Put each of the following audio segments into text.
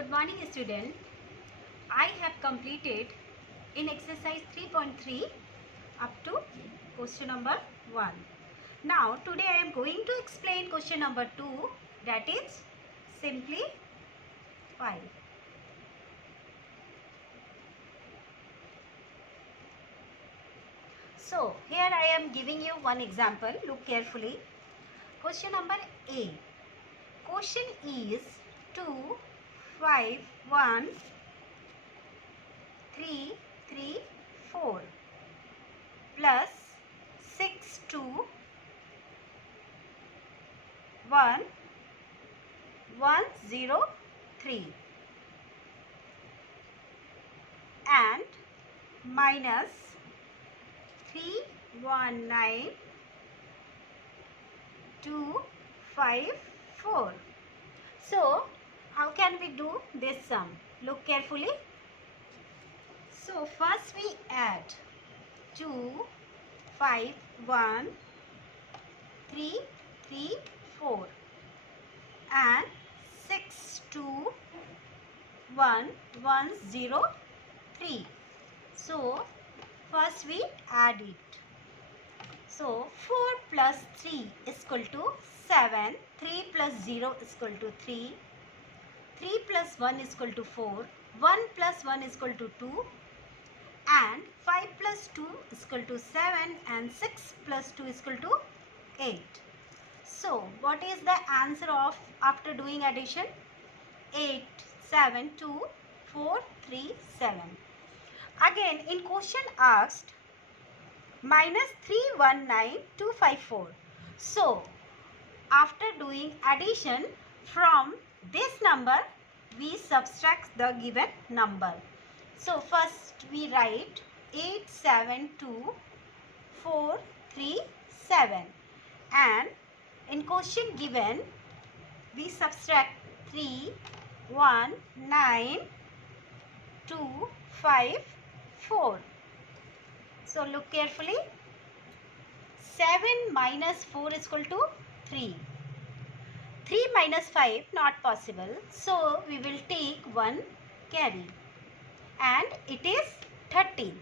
Good morning, student. I have completed in exercise 3.3 up to question number 1. Now today I am going to explain question number 2, that is simplify. So here I am giving you one example. Look carefully. Question number A. Question is 2, 5, 1, 3, 3, 4 plus 6, 2, 1, 1, 0, 3 and minus 3, 1, 9, 2, 5, 4. So how can we do this sum? Look carefully. So first we add 2, 5, 1, 3, 3, 4 and 6, 2, 1, 1, 0, 3. So first we add it. So 4 plus 3 is equal to 7, 3 plus 0 is equal to 3, 3 plus 1 is equal to 4, 1 plus 1 is equal to 2 and 5 plus 2 is equal to 7 and 6 plus 2 is equal to 8. So what is the answer of after doing addition? 8, 7, 2, 4, 3, 7. Again in question asked minus 319,254. So after doing addition from this number we subtract the given number. So first we write 872,437 and in question given we subtract 319,254. So look carefully. 7 minus 4 is equal to 3. 3 minus 5 not possible. So we will take 1 carry. And it is 13.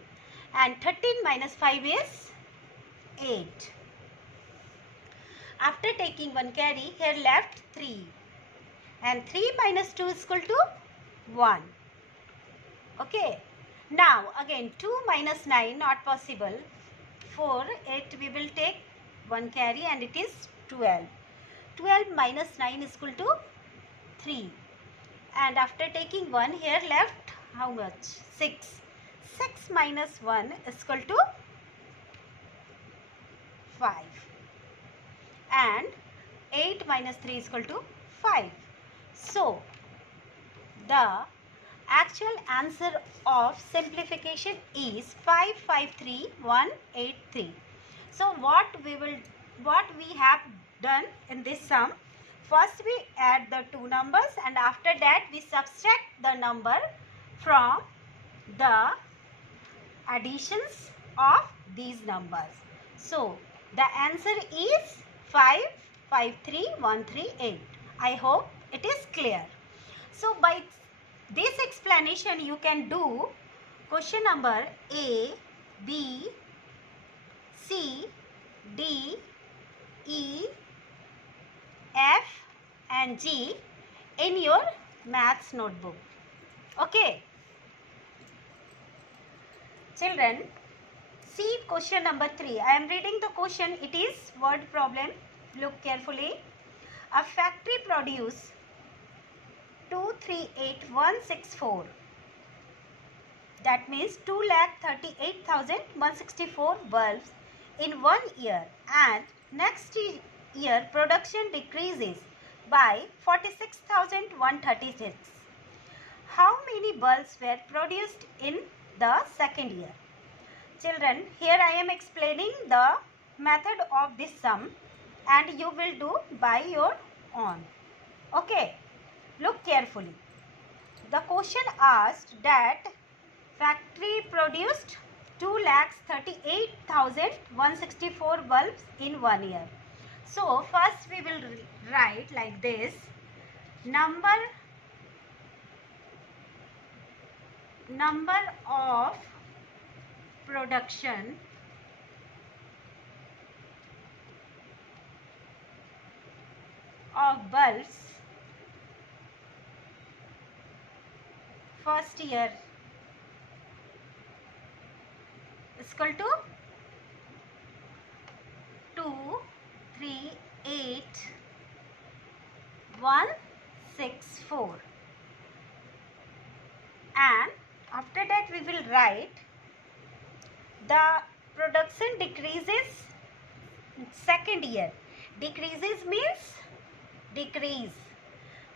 And 13 minus 5 is 8. After taking 1 carry, here left 3. And 3 minus 2 is equal to 1. Okay. Now again 2 minus 9 not possible. 4, 8 we will take 1 carry and it is 12. 12 minus 9 is equal to 3. And after taking 1 here left how much? 6. 6 minus 1 is equal to 5. And 8 minus 3 is equal to 5. So the actual answer of simplification is 553183. So what we have done in this sum, first we add the two numbers and after that we subtract the number from the additions of these numbers. So the answer is 553138. I hope it is clear. So by this explanation you can do question number A, B, C, D, E, F and G in your maths notebook. Okay. Children, see question number 3. I am reading the question. It is word problem. Look carefully. A factory produces 238,164. That means 2,38,164 bulbs in 1 year, and next year production decreases by 46,136. How many bulbs were produced in the second year? Children, here I am explaining the method of this sum and you will do by your own. Okay. Look carefully. The question asked that factory produced 2,38,164 bulbs in 1 year. So first we will write like this. Number number of production of bulbs first year is equal to 238,164, and after that we will write the production decreases second year. Decreases means decrease.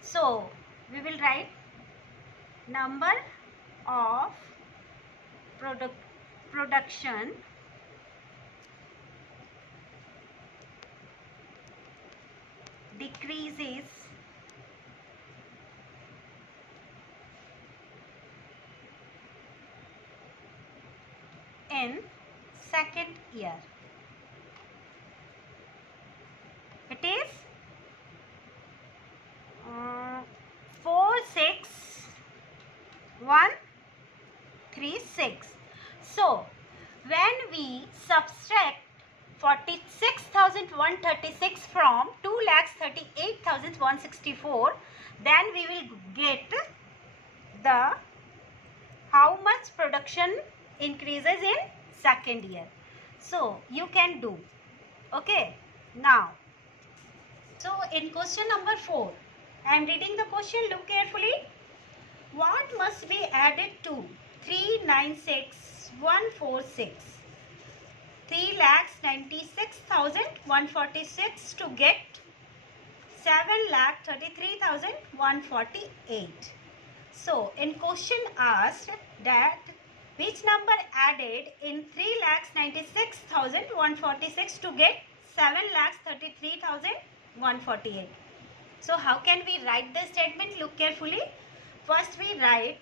So we will write number of production decreases in second year. It is 46136. So when we subtract 46,136 from 2,38,164, then we will get the how much production increases in second year. So you can do. Okay, now, so in question number 4, I am reading the question, look carefully. What must be added to 396,146? 3,96,146 to get 7,33,148. So in question asked that which number added in 3,96,146 to get 7,33,148. So how can we write the statement? Look carefully. First we write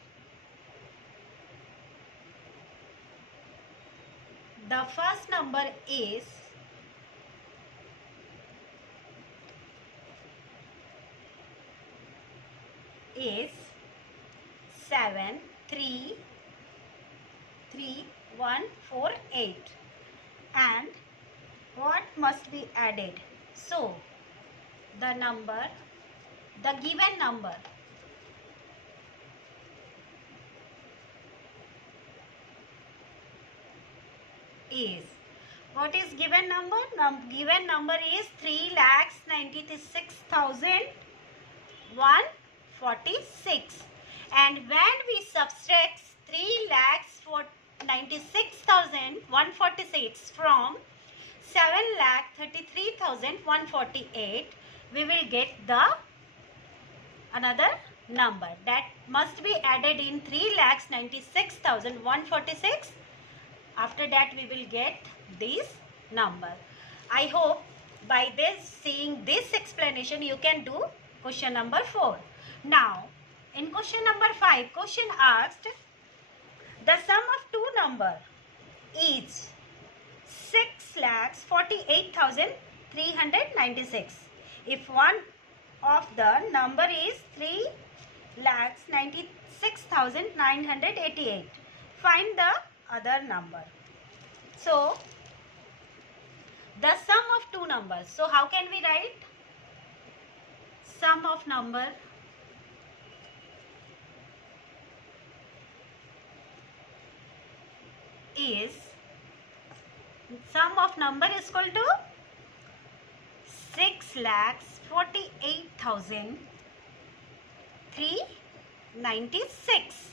the first number is 733,148, and what must be added? So the given number is, what is given number? Given number is 3,96,146, and when we subtract 3,96,146 from 7,33,148, we will get the another number that must be added in 3,96,146. After that we will get this number. I hope by this, seeing this explanation, you can do question number 4. Now in question number 5, question asked the sum of two number is 6,48,396. If one of the number is 3,96,988, find the other number. So the sum of two numbers. So how can we write? Sum of number is equal to 6,48,396,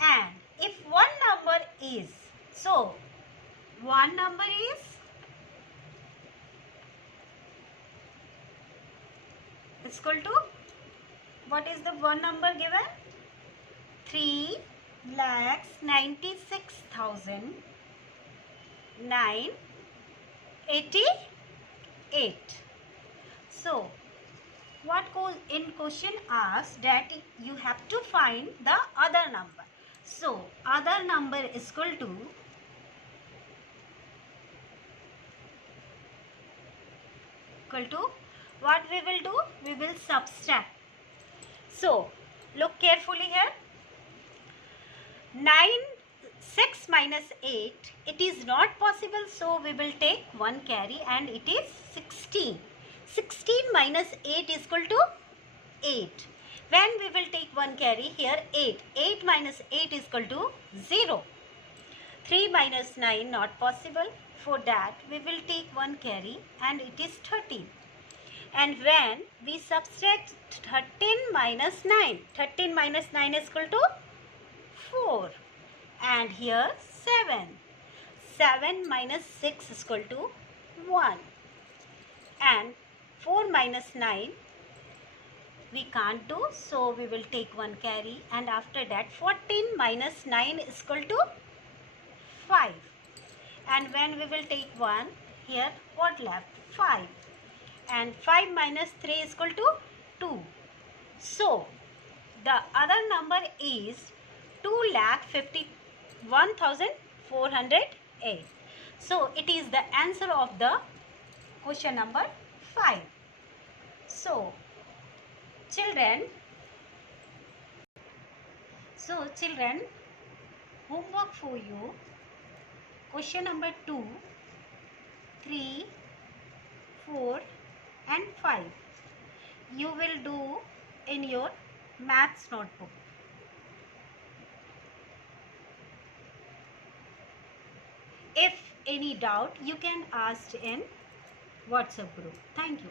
and if one number is, so one number is equal to, what is the one number given? 3,96,988. So what goes in question asks that you have to find the other number. So other number is equal to what we will do? We will subtract. So look carefully here. 6 minus 8, it is not possible, so we will take 1 carry and it is 16. 16 minus 8 is equal to 8. When we will take 1 carry here, 8. 8 minus 8 is equal to 0. 3 minus 9 not possible. For that we will take 1 carry and it is 13. And when we subtract 13 minus 9, 13 minus 9 is equal to 4. And here 7. 7 minus 6 is equal to 1. And 4 minus 9 we can't do, so we will take 1 carry, and after that 14 minus 9 is equal to 5. And when we will take 1, here what left? 5. And 5 minus 3 is equal to 2. So the other number is 2,51,408. So it is the answer of the question number 5. So children, homework for you, question number 2, 3, 4 and 5 you will do in your maths notebook. If any doubt, you can ask in WhatsApp group. Thank you.